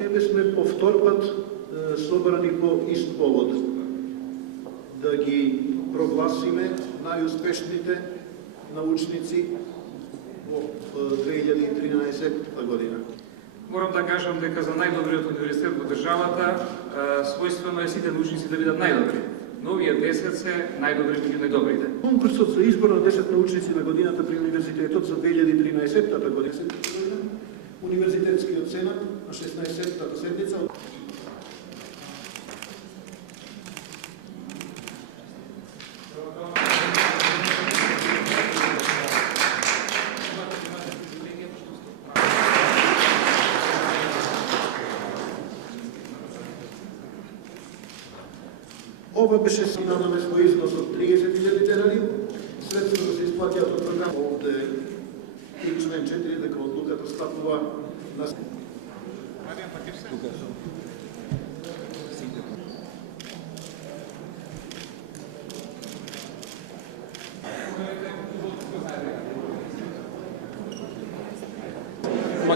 Ебе сме по втор пат собрани по ист повод да ги прогласиме најуспешните научници во е, 2013 година. Морам да кажам дека за најдобриот универзитет во државата својствено е сите научници да бидат најдобри. Но овие 10 се најдобри меѓу најдобрите. Конкурсот за избор на 10 научници на годината при универзитетот за 2013 година Универзитетскиот сенат на 16-та седница Ова беше синонаме со износ од 30.000 денари. Средствата се исплатиат од програм овде и член 4 дека одлуката стапува на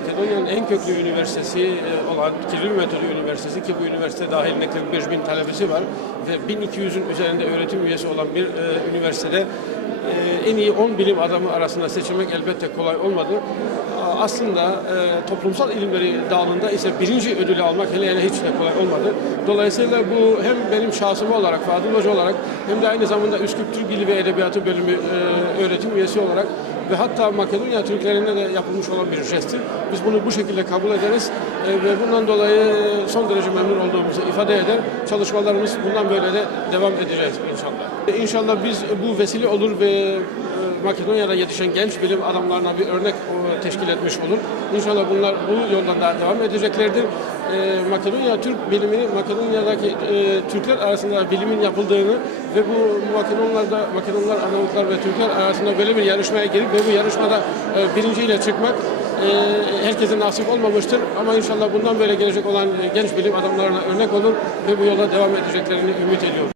Makedonya'nın en köklü üniversitesi e, olan Kiril Metodu Üniversitesi ki bu üniversite dahilinde 45 bin talebesi var ve 1200'ün üzerinde öğretim üyesi olan bir e, üniversitede e, en iyi 10 bilim adamı arasında seçilmek elbette kolay olmadı. Aslında toplumsal ilimleri dalında ise birinci ödülü almak hele hele hiç de kolay olmadı. Dolayısıyla bu hem benim şahsıma olarak, Fadıl Hoca olarak hem de aynı zamanda Üsküp Türk Dili ve Edebiyatı bölümü öğretim üyesi olarak ve hatta Makedonya Türklerine de yapılmış olan bir jesttir. Biz bunu bu şekilde kabul ederiz e, ve bundan dolayı son derece memnun olduğumuzu ifade eder. Çalışmalarımız bundan böyle de devam edeceğiz inşallah. E, İnşallah biz bu vesile olur ve Makedonya'da yetişen genç bilim adamlarına bir örnek e, teşkil etmiş olur. İnşallah bunlar bu yoldan daha devam edeceklerdir. E, Makedonya Türk bilimini Makedonya'daki e, Türkler arasında bilimin yapıldığını ve bu Makedonlarda Makedonlar, Arnavutlar ve Türkler arasında böyle bir yarışmaya girip ve bu yarışmada e, birinciyle çıkmak e, herkese nasip olmamıştır. Ama inşallah bundan böyle gelecek olan genç bilim adamlarına örnek olur ve bu yola devam edeceklerini ümit ediyorum.